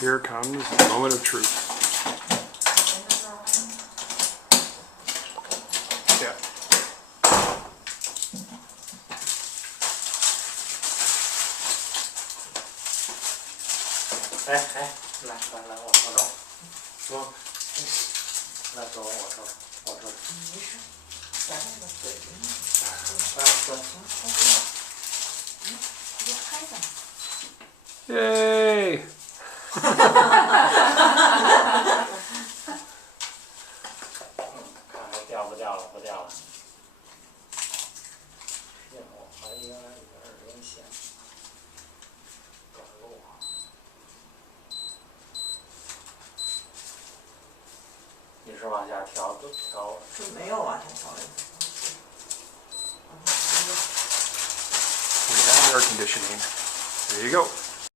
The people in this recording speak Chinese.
here comes the moment of truth. Yeah.来，往头上，说，来给我往头，没事，咱那个嘴里面，直接拍上。Yay! 看还掉不掉了？不掉了。然后还原来里边是连线，短路啊。你是往下调？是没有往下调的。We have air conditioning. There you go.